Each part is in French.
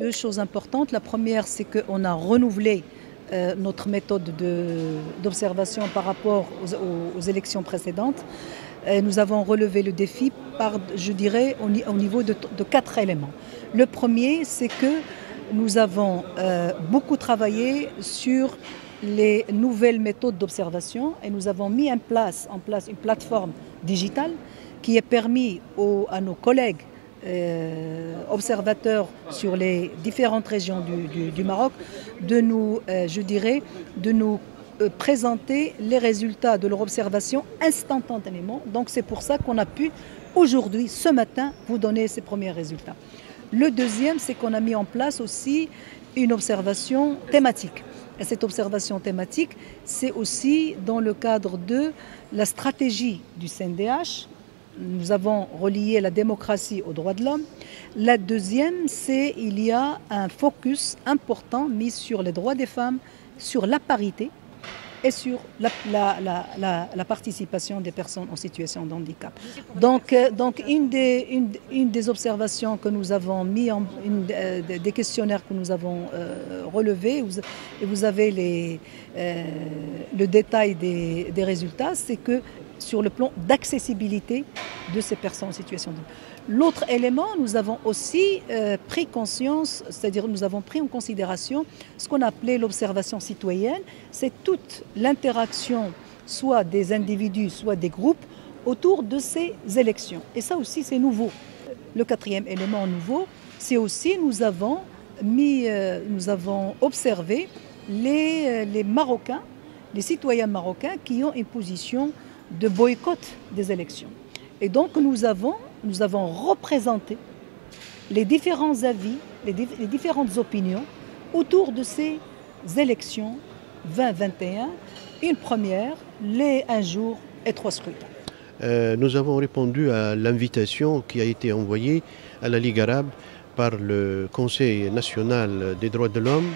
deux choses importantes. La première, c'est qu'on a renouvelé notre méthode d'observation par rapport aux élections précédentes. Et nous avons relevé le défi par, je dirais, au niveau de 4 éléments. Le premier, c'est que nous avons beaucoup travaillé sur les nouvelles méthodes d'observation et nous avons mis en place une plateforme digitale qui a permis à nos collègues observateurs sur les différentes régions du Maroc de nous, je dirais, de nous présenter les résultats de leur observation instantanément. Donc c'est pour ça qu'on a pu aujourd'hui, ce matin, vous donner ces premiers résultats. Le deuxième, c'est qu'on a mis en place aussi une observation thématique. Et cette observation thématique, c'est aussi dans le cadre de la stratégie du CNDH. Nous avons relié la démocratie aux droits de l'homme. La deuxième, c'est qu'il y a un focus important mis sur les droits des femmes, sur la parité et sur la participation des personnes en situation de handicap. Donc une des observations que nous avons mis, des questionnaires que nous avons relevés, et vous avez le détail des résultats, c'est que sur le plan d'accessibilité de ces personnes en situation de handicap. L'autre élément, nous avons aussi pris conscience, c'est-à-dire nous avons pris en considération ce qu'on appelait l'observation citoyenne, c'est toute l'interaction soit des individus, soit des groupes autour de ces élections. Et ça aussi c'est nouveau. Le quatrième élément nouveau, c'est aussi nous avons observé les Marocains, les citoyens marocains qui ont une position de boycott des élections. Et donc nous avons représenté les différents avis, les différentes opinions autour de ces élections 2021, une première, les 1 jour et 3 scrutins. Nous avons répondu à l'invitation qui a été envoyée à la Ligue arabe par le Conseil national des droits de l'homme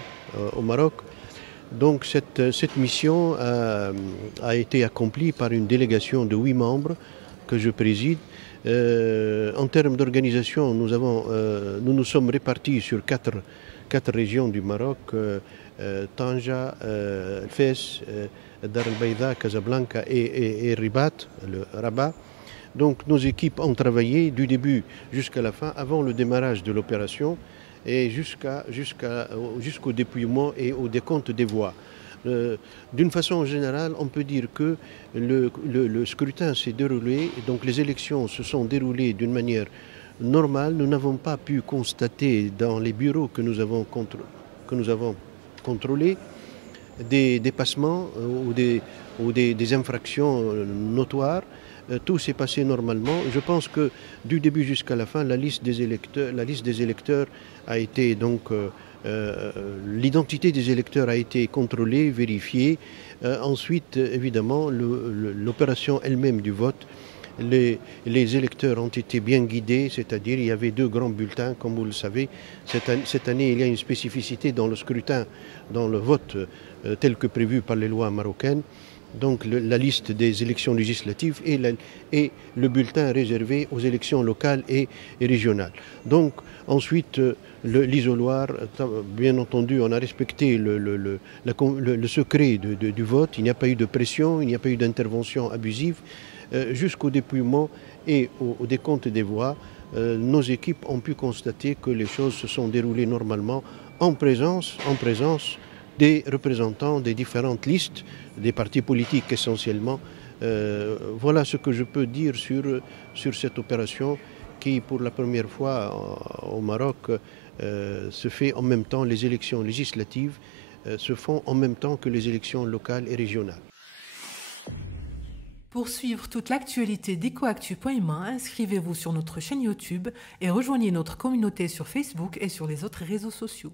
au Maroc. Donc cette mission a été accomplie par une délégation de 8 membres que je préside. En termes d'organisation, nous nous sommes répartis sur quatre régions du Maroc, Tanja, Fès, Dar el-Baïda, Casablanca et Rabat. Donc nos équipes ont travaillé du début jusqu'à la fin, avant le démarrage de l'opération, et jusqu'au dépouillement et au décompte des voix. D'une façon générale, on peut dire que le scrutin s'est déroulé, donc les élections se sont déroulées d'une manière normale. Nous n'avons pas pu constater dans les bureaux que nous avons contrôlés des dépassements ou des infractions notoires. Tout s'est passé normalement. Je pense que du début jusqu'à la fin, la liste des électeurs a été donc l'identité des électeurs a été contrôlée, vérifiée. Ensuite, évidemment, l'opération elle-même du vote, les électeurs ont été bien guidés, c'est-à-dire il y avait 2 grands bulletins, comme vous le savez. Cette année, il y a une spécificité dans le scrutin, dans le vote tel que prévu par les lois marocaines. Donc la liste des élections législatives et le bulletin réservé aux élections locales et régionales. Donc ensuite, l'isoloir, bien entendu, on a respecté le secret du vote. Il n'y a pas eu de pression, il n'y a pas eu d'intervention abusive. Jusqu'au dépouillement et au décompte des voix, nos équipes ont pu constater que les choses se sont déroulées normalement en présence des représentants des différentes listes, des partis politiques essentiellement. Voilà ce que je peux dire sur cette opération qui, pour la première fois au Maroc, se fait en même temps. Les élections législatives se font en même temps que les élections locales et régionales. Pour suivre toute l'actualité d'EcoActu.ma, inscrivez-vous sur notre chaîne YouTube et rejoignez notre communauté sur Facebook et sur les autres réseaux sociaux.